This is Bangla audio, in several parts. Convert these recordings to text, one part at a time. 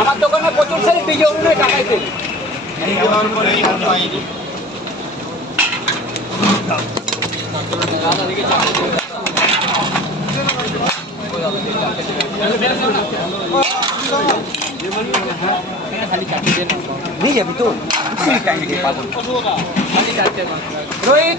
আমার দোকানে প্রচুর সারি ডিজে অনুযায়ী টাকাই তেল নিয়ে যাবি তো রোহিত।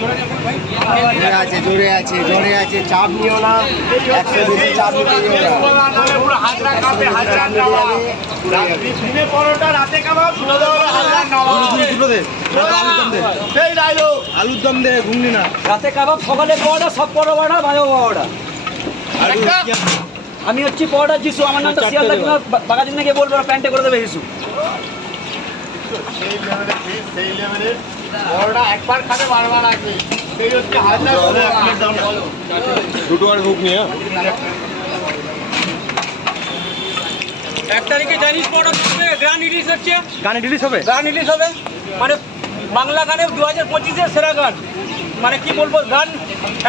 জোরে আছে জোরে আছে জোরে আছে চাপ নিও না। একশো বেশি চাপ নিতে যেও না। আলুর দম দে ঘুমনি না। রাতে কাবাব সকালে পরোটা সব পরো বাড়া ভাজা পরোটা। আমি হচ্ছি পরোটা যিশু আমার নামটা শিয়ালদা কিনা বাগাজিন নাকি বলব না প্যান্টে করে দেবে যিশু। দুটো আর ঘুগনি হ্যাঁ? এক তারিখে জানিস গ্রান্ড রিলিজ হচ্ছে। গানে রিলিজ হবে? গান রিলিজ হবে। মানে বাংলা গানে দু হাজার পঁচিশের সেরা গান। মানে কি বলব গান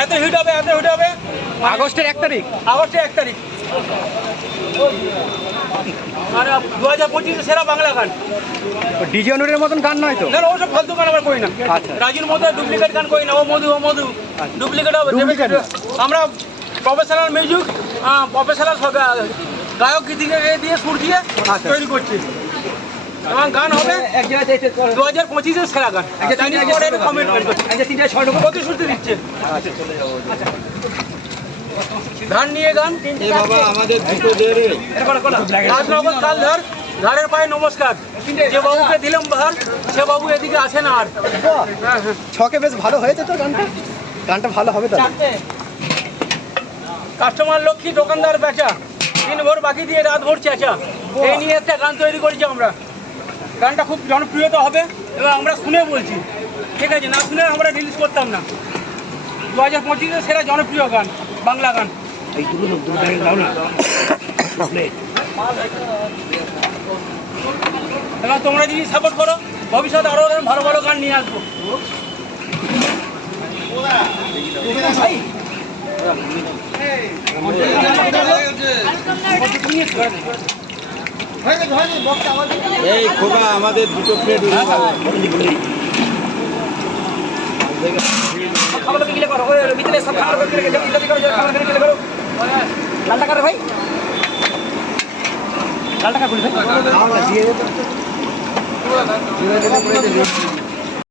এত হিট হবে এত হিট হবে। মানে আগস্টের এক তারিখ? আগস্টের এক তারিখ। দু হাজার পঁচিশের সেরা বাংলা গান। ডিজে অনুরের মতন গান নয় তো? না ওসব ফালতু গান আমরা করি না। আচ্ছা। রাজুর মতো ডুপ্লিকেট গান করি না ও মধু ও মধু। ডুপ্লিকেট হবে আমরা প্রফেশনাল মিউজিক প্রফেশনাল গায়ক গীতিকে দিয়ে সুর দিয়ে আচ্ছা। তৈরি করছি। এবং গান হবে দু হাজার পঁচিশের সেরা গান। পরে কমিটমেন্ট করছে একটা তিনটে ছয় নম্বর প্রতিশ্রুতি দিচ্ছে। ধান নিয়ে গান বাবা আমাদের কাল। ধর। ধারের পায়ে নমস্কার। যে বাবুকে দিলাম বাহার সে বাবু এদিকে আসে না আর। হ্যাঁ হ্যাঁ ছকে বেশ ভালো হয়েছে তো গানটা? গানটা ভালো হবে তো কাস্টমার লক্ষ্মী দোকানদার বেচা। দিন ভোর বাকি দিয়ে রাত ভোর চেঁচা। এই নিয়ে একটা গান তৈরি করেছি আমরা। গানটা খুব জনপ্রিয়তা হবে। এবার আমরা শুনে বলছি। ঠিক আছে না শুনে আমরা রিলিজ করতাম না। দু হাজার পঁচিশে সেরা জনপ্রিয় গান। বাংলা গান। এবার তোমরা যদি সাপোর্ট করো ভবিষ্যতে আরও ভালো ভালো গান নিয়ে আসব। এই খোকা আমাদের দুটো প্লেট খাবার বিক্রি করো ওই ভিতরে সব খাবার করে করো করো। টাকা রে ভাই। লাল টাকা করি ভাই। দিয়ে